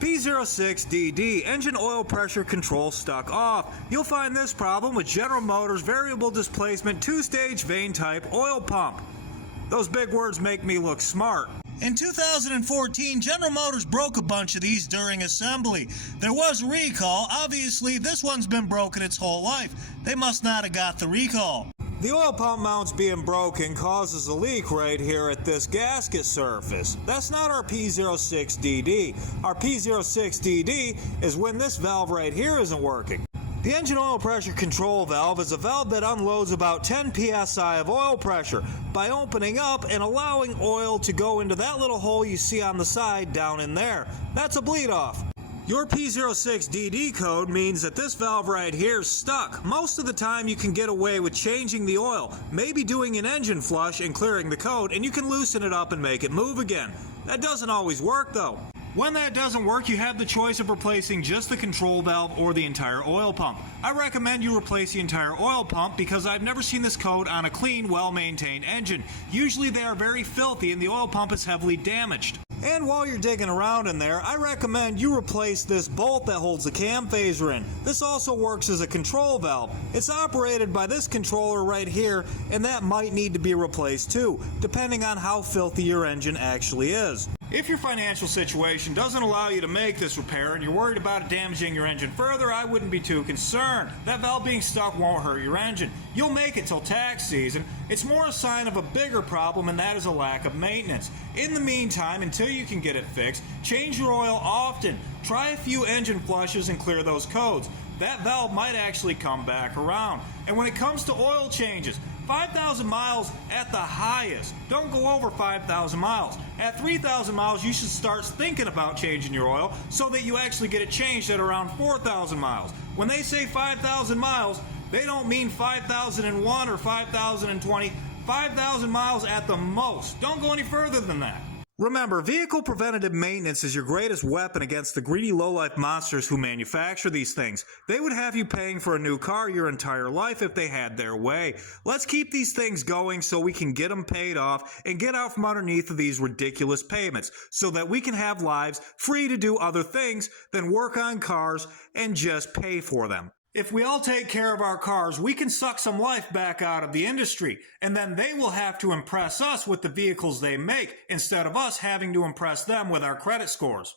P06dd, engine oil pressure control stuck off. You'll find this problem with General Motors variable displacement 2-stage vane type oil pump. Those big words make me look smart. In 2014, General Motors broke a bunch of these during assembly. There was a recall. Obviously, this one's been broken its whole life. They must not have got the recall. The oil pump mount's being broken causes a leak right here at this gasket surface. That's not our P06dd. Our P06dd is when this valve right here isn't working. The engine oil pressure control valve is a valve that unloads about 10 psi of oil pressure by opening up and allowing oil to go into that little hole you see on the side down in there. That's a bleed off. Your P06dd code means that this valve right here is stuck. Most of the time you can get away with changing the oil, maybe doing an engine flush and clearing the code, and you can loosen it up and make it move again. That doesn't always work though. When that doesn't work, you have the choice of replacing just the control valve or the entire oil pump. I recommend you replace the entire oil pump because I've never seen this code on a clean, well-maintained engine. Usually they are very filthy and the oil pump is heavily damaged. And while you're digging around in there, I recommend you replace this bolt that holds the cam phaser in. This also works as a control valve. It's operated by this controller right here, and that might need to be replaced too, depending on how filthy your engine actually is. If your financial situation doesn't allow you to make this repair and you're worried about it damaging your engine further, I wouldn't be too concerned. That valve being stuck won't hurt your engine. You'll make it till tax season. It's more a sign of a bigger problem, and that is a lack of maintenance. In the meantime, until you can get it fixed, change your oil often. Try a few engine flushes and clear those codes. That valve might actually come back around. And when it comes to oil changes, 5,000 miles at the highest. Don't go over 5,000 miles. At 3,000 miles, you should start thinking about changing your oil so that you actually get it changed at around 4,000 miles. When they say 5,000 miles, they don't mean 5,001 or 5,020. 5,000 miles at the most. Don't go any further than that. Remember, vehicle preventative maintenance is your greatest weapon against the greedy lowlife monsters who manufacture these things. They would have you paying for a new car your entire life if they had their way. Let's keep these things going so we can get them paid off and get out from underneath of these ridiculous payments so that we can have lives free to do other things than work on cars and just pay for them. If we all take care of our cars, we can suck some life back out of the industry, and then they will have to impress us with the vehicles they make instead of us having to impress them with our credit scores.